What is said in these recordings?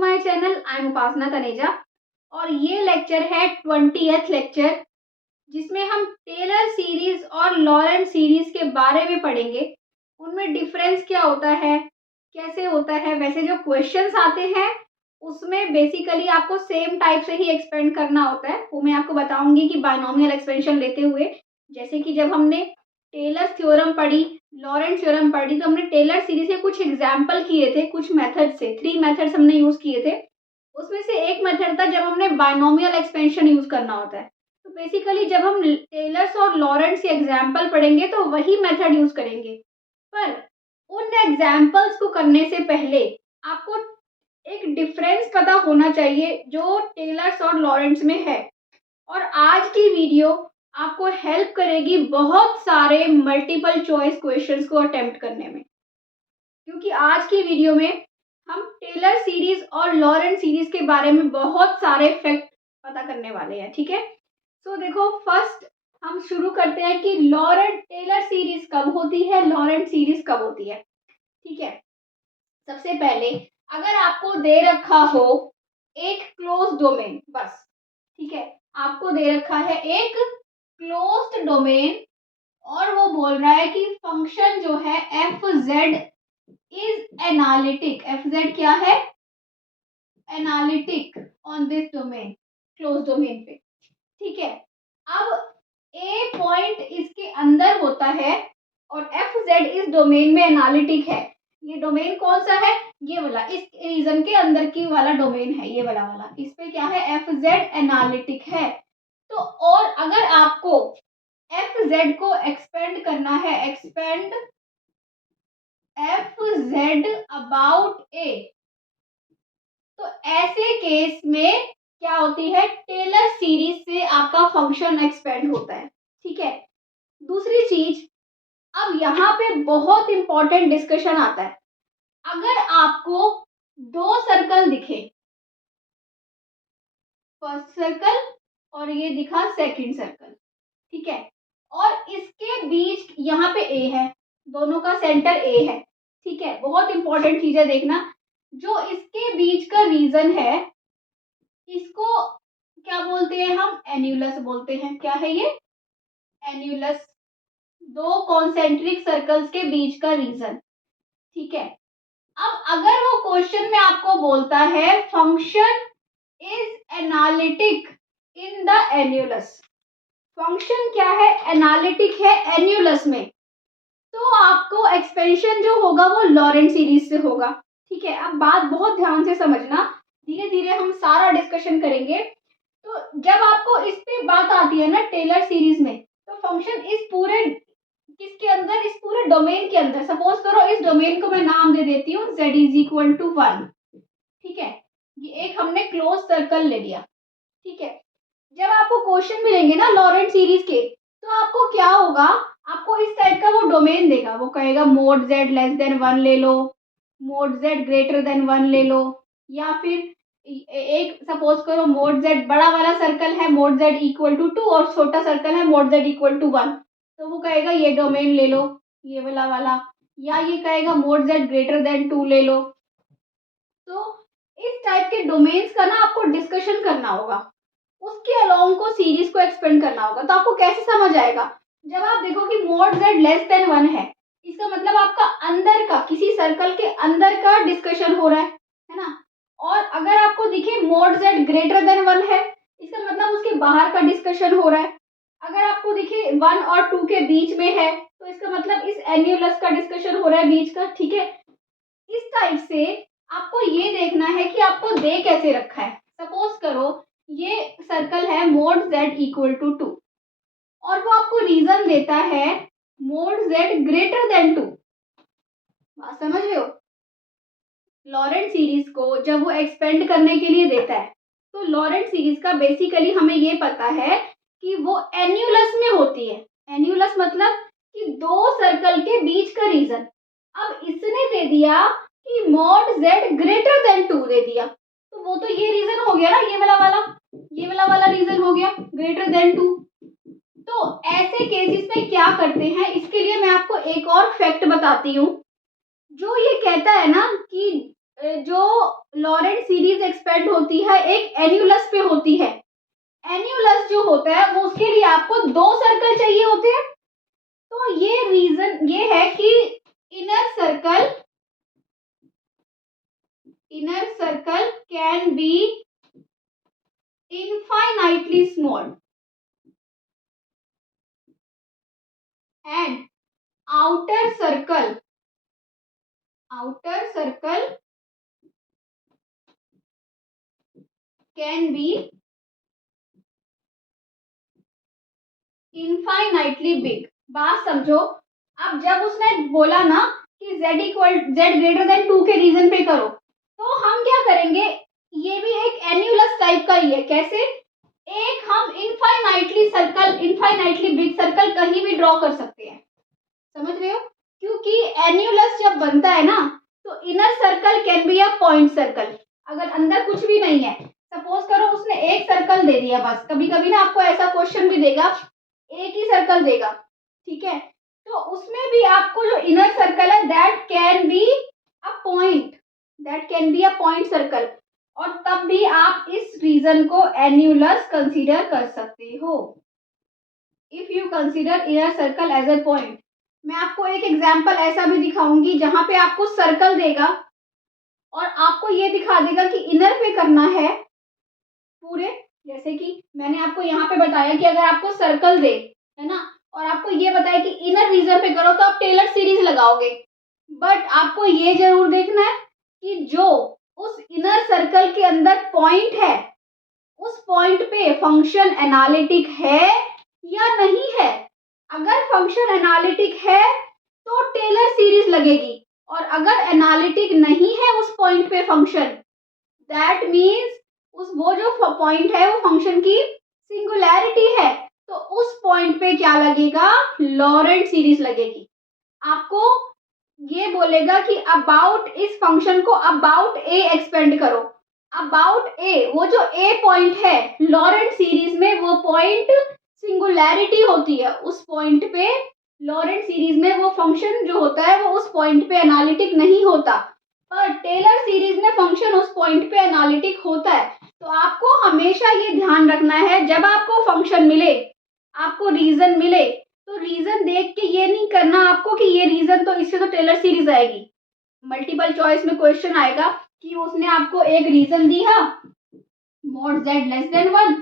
My channel. I am उपासना तनेजा और ये lecture है 20th लेक्चर, जिसमें हम टेलर सीरीज और लॉरेंट सीरीज के बारे में पढ़ेंगे। उनमें डिफरेंस क्या होता है, कैसे होता है। वैसे जो क्वेश्चंस आते हैं उसमें बेसिकली आपको सेम टाइप से ही एक्सपेंड करना होता है। वो मैं आपको बताऊंगी कि बायनोमियल एक्सपेंशन लेते हुए, जैसे कि जब हमने टेलर थ्योरम पढ़ी, लॉरेंट थ्योरम पढ़ी, तो हमने टेलर सीरीज के कुछ एग्जाम्पल किए थे, कुछ मेथड से 3 मेथड्स हमने यूज किए थे। उसमें से एक मेथड था जब हमने बायनोमियल एक्सपेंशन यूज करना होता है। तो बेसिकली जब हम टेलर्स और लॉरेंट्स के एग्जाम्पल पढ़ेंगे तो वही मेथड यूज करेंगे। पर उन एग्जाम्पल्स को करने से पहले आपको एक डिफरेंस पता होना चाहिए जो टेलर्स और लॉरेंट्स में है। और आज की वीडियो आपको हेल्प करेगी बहुत सारे मल्टीपल चॉइस क्वेश्चंस को अटेम्प्ट करने में, क्योंकि आज की वीडियो में हम टेलर सीरीज और लॉरेंट सीरीज के बारे में बहुत सारे फैक्ट पता करने वाले हैं। ठीक है, तो देखो फर्स्ट हम शुरू करते हैं कि लॉरेंट टेलर सीरीज कब होती है, लॉरेंट सीरीज कब होती है। ठीक है, सबसे पहले अगर आपको दे रखा हो एक क्लोज डोमेन, बस ठीक है, आपको दे रखा है एक क्लोज्ड डोमेन और वो बोल रहा है कि फंक्शन जो है F Z is analytic. F Z क्या है? Analytic on this domain, close domain पे। ठीक है, अब ए पॉइंट इसके अंदर होता है और एफ जेड इस डोमेन में एनालिटिक है। ये डोमेन कौन सा है? ये वाला, इस रीजन के अंदर की वाला डोमेन है, ये वाला इस पे क्या है? एफ जेड एनालिटिक है। तो और अगर आपको एफ जेड को एक्सपेंड करना है, एक्सपेंड एफ जेड अबाउट ए, तो ऐसे केस में क्या होती है? टेलर सीरीज से आपका फंक्शन एक्सपेंड होता है। ठीक है, दूसरी चीज, अब यहाँ पे बहुत इंपॉर्टेंट डिस्कशन आता है। अगर आपको दो सर्कल दिखे, फर्स्ट सर्कल और ये दिखा सेकंड सर्कल, ठीक है, और इसके बीच यहाँ पे ए है, दोनों का सेंटर ए है। ठीक है, बहुत इंपॉर्टेंट चीज है देखना, जो इसके बीच का रीजन है इसको क्या बोलते हैं? हम एन्यूलस बोलते हैं। क्या है ये? एन्यूलस, दो कॉन्सेंट्रिक सर्कल्स के बीच का रीजन। ठीक है, अब अगर वो क्वेश्चन में आपको बोलता है function is analytic in the annulus, function क्या है? एनालिटिक है एन्यूलस में, तो आपको एक्सपेंशन जो होगा वो लॉरेंट सीरीज से होगा। ठीक है, अब बात बहुत ध्यान से समझना, धीरे धीरे हम सारा डिस्कशन करेंगे। तो जब आपको इस पे बात आती है ना टेलर सीरीज में, तो फंक्शन इस पूरे किसके अंदर? इस पूरे डोमेन के अंदर। सपोज करो इस डोमेन को मैं नाम दे देती हूँ z इज इक्वल टू 1। ठीक है, ये एक हमने क्लोज सर्कल ले लिया। ठीक है, जब आपको क्वेश्चन मिलेंगे ना लॉरेंट सीरीज के, तो आपको क्या होगा? आपको इस टाइप का वो डोमेन देगा, वो कहेगा मोड z लेस देन 1 ले लो, मोड z ग्रेटर देन 1 ले लो, या फिर एक सपोज करो मोड z बड़ा वाला सर्कल है, मोड z इक्वल टू 2 और छोटा सर्कल है मोड z इक्वल टू 1, तो वो कहेगा ये डोमेन ले लो, ये वाला, या ये कहेगा मोड z ग्रेटर देन 2 ले लो। तो इस टाइप के डोमेन्स का ना आपको डिस्कशन करना होगा, उसके अलोंग को सीरीज को एक्सपेंड करना होगा। तो आपको कैसे समझ आएगा? जब आप देखो कि मोड z लेस देन 1 है, इसका मतलब आपका अंदर का, किसी सर्कल के अंदर का डिस्कशन हो रहा है ना। और अगर आपको दिखे मोड z ग्रेटर देन 1 है, इसका मतलब उसके बाहर का डिस्कशन हो रहा है। अगर आपको दिखे 1 और 2 के बीच में है, तो इसका मतलब इस एन्यूलस का डिस्कशन हो रहा है बीच का। ठीक है, इस टाइप से आपको ये देखना है कि आपको दे कैसे रखा है। सपोज करो ये सर्कल है मोड z इक्वल टू 2 और वो आपको रीजन देता है मोड z ग्रेटर देन 2। बात समझ रहे हो? लॉरेंट सीरीज को जब वो एक्सपेंड करने के लिए देता है, तो लॉरेंट सीरीज का बेसिकली हमें ये पता है कि वो एन्यूलस में होती है। एन्यूलस मतलब कि दो सर्कल के बीच का रीजन। अब इसने दे दिया कि मोड z ग्रेटर देन 2 दे दिया, तो वो तो ये रीजन हो गया ना, ये वाला रीजन हो गया ग्रेटर देन 2। तो ऐसे केसेस में क्या करते हैं, इसके लिए मैं आपको एक और फैक्ट बताती हूँ। जो ये कहता है ना कि जो लॉरेंट सीरीज एक्सपेंड होती है एक एन्यूलस पे होती है। एन्यूलस जो होता है वो उसके लिए आपको 2 सर्कल चाहिए होते हैं। तो ये रीजन ये है कि inner circle can be infinitely small and outer circle can be infinitely big। बात समझो। अब जब उसने बोला ना कि z ग्रेटर देन 2 के रीजन पे करो, तो हम क्या करेंगे, ये भी एक एन्यूलस टाइप का ही है। कैसे? एक हम इनफाइनाइटली बिग सर्कल कहीं भी ड्रॉ कर सकते हैं। समझ रहे हो? क्योंकि एन्यूलस जब बनता है ना, तो inner circle can be a point circle. अगर अंदर कुछ भी नहीं है, सपोज करो उसने एक सर्कल दे दिया बस। कभी कभी ना आपको ऐसा क्वेश्चन भी देगा, एक ही सर्कल देगा, ठीक है, तो उसमें भी आपको जो इनर सर्कल है that can be a point circle, और तब भी आप इस रीजन को एन्यूलस कंसीडर कर सकते हो if you consider inner circle as a point. मैं आपको एक एग्जाम्पल ऐसा भी दिखाऊंगी जहां पे आपको सर्कल देगा और आपको ये दिखा देगा कि इनर पे करना है पूरे। जैसे कि मैंने आपको यहाँ पे बताया कि अगर आपको सर्कल दे, है ना, और आपको ये बताया कि इनर रीजन पे करो, तो आप टेलर सीरीज लगाओगे। बट आपको ये जरूर देखना है कि जो उस इनर सर्कल के अंदर पॉइंट है, उस पॉइंट पे फंक्शन एनालिटिक है या नहीं है। अगर फंक्शन एनालिटिक है तो टेलर सीरीज लगेगी, और अगर एनालिटिक नहीं है उस पॉइंट पे फंक्शन, दैट मीन्स वो जो पॉइंट है वो फंक्शन की सिंगुलैरिटी है, तो उस पॉइंट पे क्या लगेगा, लॉरेंट सीरीज लगेगी। आपको ये बोलेगा कि अबाउट इस फंक्शन को अबाउट ए एक्सपेंड करो। अबाउट ए, वो जो ए पॉइंट है लॉरेंट सीरीज में, वो पॉइंट सिंगुलैरिटी होती है। उस पॉइंट पे लॉरेंट सीरीज में वो फंक्शन जो होता है वो उस पॉइंट पे एनालिटिक नहीं होता, पर टेलर सीरीज में फंक्शन उस पॉइंट पे एनालिटिक होता है। तो आपको हमेशा ये ध्यान रखना है, जब आपको फंक्शन मिले, आपको रीजन मिले, तो रीजन देख के ये नहीं करना आपको कि ये रीजन तो इससे तो टेलर सीरीज आएगी। मल्टीपल चॉइस में क्वेश्चन आएगा कि उसने आपको एक रीजन दिया mod z लेस देन 1,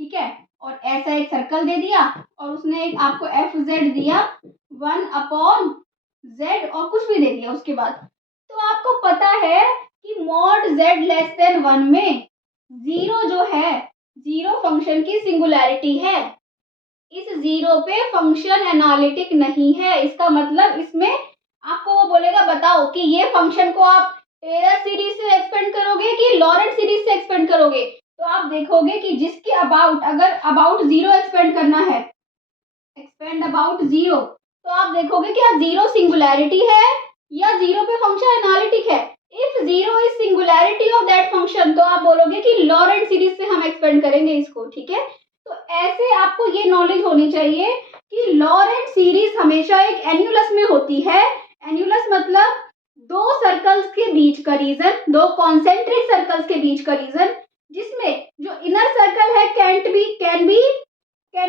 ठीक है, और ऐसा एक सर्कल दे दिया, और उसने एक आपको एफ जेड दिया 1/z और कुछ भी दे दिया उसके बाद। तो आपको पता है कि mod z लेस देन 1 में जीरो जो है, जीरो फंक्शन की सिंगुलैरिटी है। इस जीरो पे फंक्शन एनालिटिक नहीं है। इसका मतलब इसमें आपको वो बोलेगा बताओ कि ये फंक्शन को आप टेलर सीरीज से एक्सपेंड करोगे कि लॉरेंट सीरीज से एक्सपेंड करोगे। तो आप देखोगे कि जिसके अबाउट, अगर अबाउट जीरो एक्सपेंड करना है, एक्सपेंड अबाउट जीरो, तो आप देखोगे कि जीरो सिंगुलैरिटी है या जीरो पे फंक्शन एनालिटिक है। If zero is singularity of that function, तो आप बोलोगे कि लॉरेंट सीरीज से हम एक्सपेंड करेंगे इसको, ठीक है। तो ऐसे आपको ये नॉलेज होनी चाहिए कि लॉरेंट सीरीज हमेशा एक एन्यूलस में होती है। एन्यूलस मतलब दो सर्कल्स के बीच का रीजन, दो कॉन्सेंट्रिक सर्कल्स के बीच का रीजन, जिसमें जो इनर सर्कल है कैन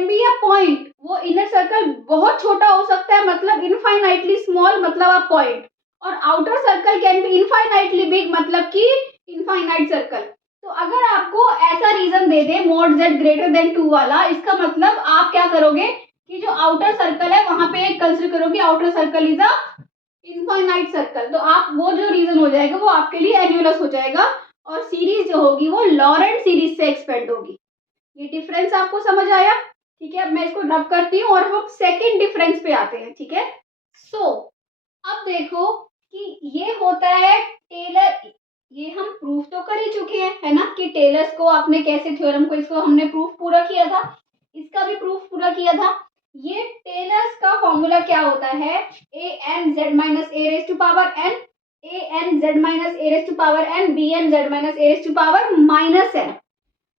बी अ पॉइंट। वो इनर सर्कल बहुत छोटा हो सकता है, मतलब इनफाइनाइटली स्मॉल, मतलब अ पॉइंट, और outer circle can be infinitely big, मतलब कि इनफाइनाइट सर्कल। तो अगर आपको ऐसा रीजन दे दे mod z ग्रेटर देन 2 वाला, इसका मतलब आप क्या करोगे कि जो आउटर सर्कल है वहां पे कंसीडर करोगे outer circle is a infinite circle. तो आप वो जो रीजन हो जाएगा वो आपके लिए एन्यूलस हो जाएगा, और सीरीज जो होगी वो लॉरेंट सीरीज से एक्सपेंड होगी। ये डिफरेंस आपको समझ आया? ठीक है, अब मैं इसको रब करती हूँ और हम सेकेंड डिफरेंस पे आते हैं, ठीक है। अब देखो कि ये होता है टेलर, ये हम प्रूफ तो कर ही चुके हैं, है ना, कि टेलर्स को आपने कैसे, थ्योरम को, इसको हमने प्रूफ पूरा किया था, इसका भी प्रूफ पूरा किया था। ये टेलर्स का फॉर्मूला क्या होता है, a n z minus a raised to power n, a n z minus a raised to power n, b n z minus a raised to power minus n।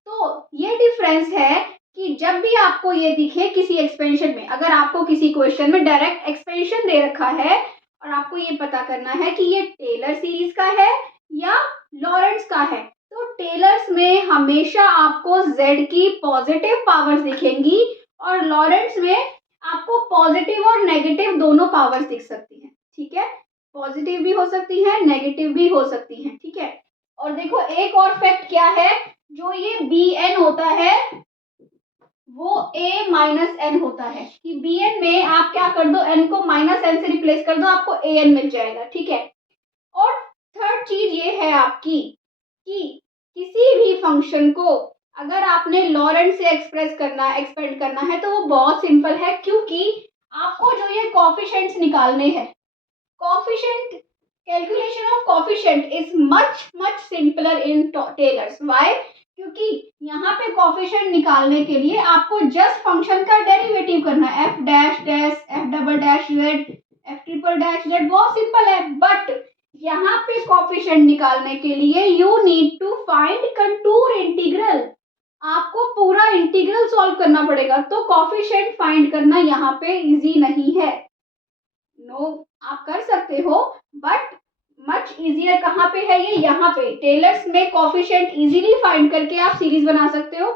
तो ये डिफरेंस है कि जब भी आपको ये दिखे किसी एक्सपेंशन में, अगर आपको किसी क्वेश्चन में डायरेक्ट एक्सपेंशन दे रखा है और आपको ये पता करना है कि ये टेलर सीरीज का है या लॉरेंट्ज का है। तो टेलर्स में हमेशा आपको z की पॉजिटिव पावर्स दिखेंगी और लॉरेंट्ज में आपको पॉजिटिव और नेगेटिव दोनों पावर्स दिख सकती हैं। ठीक है, पॉजिटिव भी हो सकती है, नेगेटिव भी हो सकती हैं। ठीक है, और देखो एक और फैक्ट क्या है, जो ये bn होता है वो a माइनस एन होता है, कि bn में आप क्या कर दो, n को माइनस एन से रिप्लेस कर दो, आपको an मिल जाएगा। ठीक है, और थर्ड चीज ये है आपकी कि किसी भी फंक्शन को अगर आपने लॉरेंट से एक्सपेंड करना है तो वो बहुत सिंपल है, क्योंकि आपको जो ये कॉफिशिएंट्स निकालने हैं, coefficient calculation of coefficient is much simpler in Taylor's. Why? क्योंकि यहाँ पे coefficient निकालने के लिए आपको जस्ट फंक्शन का डेरिवेटिव करना है, f dash dash f double dash z f triple dash z, बहुत सिंपल है। बट यहाँ पे coefficient निकालने के लिए you need to find contour integral, आपको पूरा इंटीग्रल सॉल्व करना पड़ेगा। तो coefficient फाइंड करना यहाँ पे इजी नहीं है। नो, आप कर सकते हो बट मच इजियर कहाँ पे है, ये यहाँ पे टेलर्स में कोफिशिएंट इजीली फाइंड करके आप सीरीज बना सकते हो,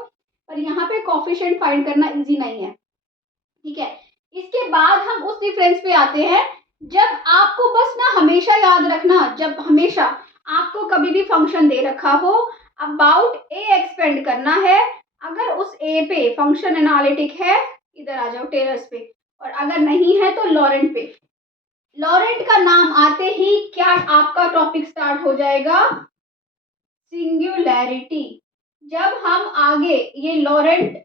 पर यहाँ पे कोफिशिएंट फाइंड करना इजी नहीं है। ठीक है, इसके बाद हम उस डिफरेंस पे आते हैं, जब आपको बस ना हमेशा याद रखना, जब हमेशा आपको कभी भी फंक्शन दे रखा हो, अबाउट ए एक्सपेंड करना है, अगर उस ए पे फंक्शन एनालिटिक है, इधर आ जाओ टेलर्स पे, और अगर नहीं है तो लॉरेंट पे। लॉरेंट का नाम आते ही क्या आपका टॉपिक स्टार्ट हो जाएगा, सिंगुलैरिटी। जब हम आगे ये लॉरेंट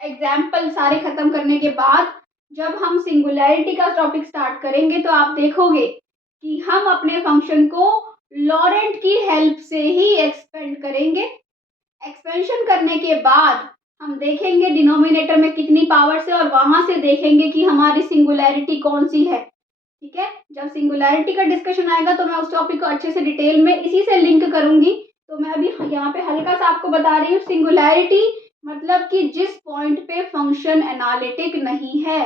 एग्जाम्पल सारे खत्म करने के बाद जब हम सिंगुलैरिटी का टॉपिक स्टार्ट करेंगे तो आप देखोगे कि हम अपने फंक्शन को लॉरेंट की हेल्प से ही एक्सपेंड करेंगे। एक्सपेंशन करने के बाद हम देखेंगे डिनोमिनेटर में कितनी पावर्स है और वहां से देखेंगे कि हमारी सिंगुलैरिटी कौन सी है। ठीक है, जब सिंगुलैरिटी का डिस्कशन आएगा तो मैं उस टॉपिक को अच्छे से डिटेल में इसी से लिंक करूंगी। तो मैं अभी यहाँ पे हल्का सा आपको बता रही हूँ, सिंगुलैरिटी मतलब कि जिस पॉइंट पे फंक्शन एनालिटिक नहीं है।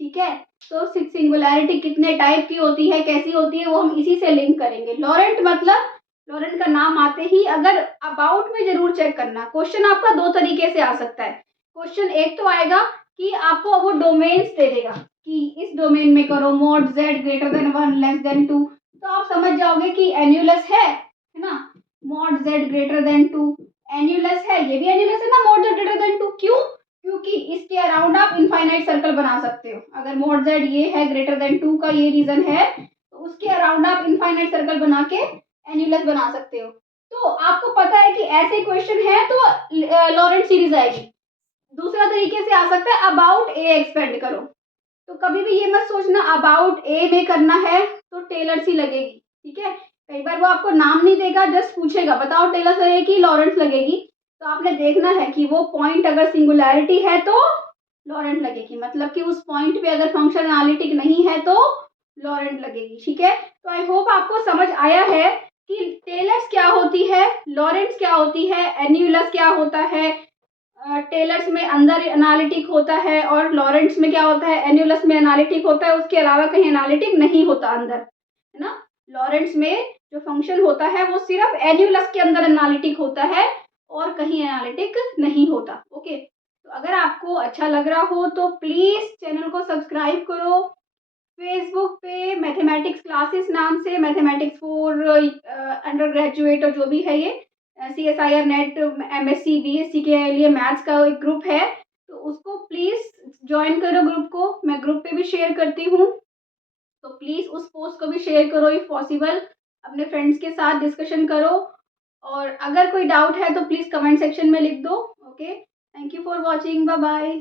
ठीक है, तो सिंगुलैरिटी कितने टाइप की होती है, कैसी होती है, वो हम इसी से लिंक करेंगे। लॉरेंट मतलब लॉरेंट का नाम आते ही अगर अबाउट में जरूर चेक करना, क्वेश्चन आपका दो तरीके से आ सकता है। क्वेश्चन एक तो आएगा कि आपको वो डोमेन्स दे देगा कि इस डोमेन में करो mode z greater than 1 less than 2, तो आप समझ जाओगे कि एन्युलस है ना, मोड z ग्रेटर देन 2 एन्युलस है, ये भी एन्युलस है ना, मोड z ग्रेटर देन 2। क्यों? क्योंकि इसके अराउंड आप इनफाइनाइट सर्कल बना सकते हो। अगर मोड z ये है ग्रेटर देन 2 का ये रीजन है, तो उसके अराउंड आप इनफाइनाइट सर्कल बना के एन्युलस बना सकते हो। तो आपको पता है कि ऐसे क्वेश्चन है तो लॉरेंट सीरीज आएगी। दूसरा तरीके से आ सकता है अबाउट ए एक्सपेंड करो, तो कभी भी ये मत सोचना अबाउट ए में करना है तो टेलर्स ही लगेगी। ठीक है, कई बार वो आपको नाम नहीं देगा, जस्ट पूछेगा बताओ टेलर्स लगेगी लॉरेंट लगेगी, तो आपने देखना है कि वो पॉइंट अगर सिंगुलैरिटी है तो लॉरेंट लगेगी, मतलब कि उस पॉइंट पे अगर फंक्शन एनालिटिक नहीं है तो लॉरेंट लगेगी। ठीक है, तो आई होप आपको समझ आया है कि टेलर्स क्या होती है, लॉरेंट्स क्या होती है, एन्युलस क्या होता है। टेलर्स में अंदर एनालिटिक होता है और लॉरेंट्स में क्या होता है, एन्युलस में एनालिटिक होता है, उसके अलावा कहीं एनालिटिक नहीं होता अंदर, है ना। लॉरेंट्स में जो फंक्शन होता है वो सिर्फ एन्युलस के अंदर एनालिटिक होता है और कहीं एनालिटिक नहीं होता। ओके, तो अगर आपको अच्छा लग रहा हो तो प्लीज़ चैनल को सब्सक्राइब करो। फेसबुक पे मैथमेटिक्स क्लासेस नाम से, मैथमेटिक्स फॉर अंडर ग्रेजुएट और जो भी है ये CSIR नेट MSc BSc के लिए मैथ्स का एक ग्रुप है, तो उसको प्लीज़ ज्वाइन करो ग्रुप को। मैं ग्रुप पे भी शेयर करती हूँ, तो प्लीज़ उस पोस्ट को भी शेयर करो इफ़ पॉसिबल, अपने फ्रेंड्स के साथ डिस्कशन करो। और अगर कोई डाउट है तो प्लीज़ कमेंट सेक्शन में लिख दो। Okay, thank you for watching, bye bye.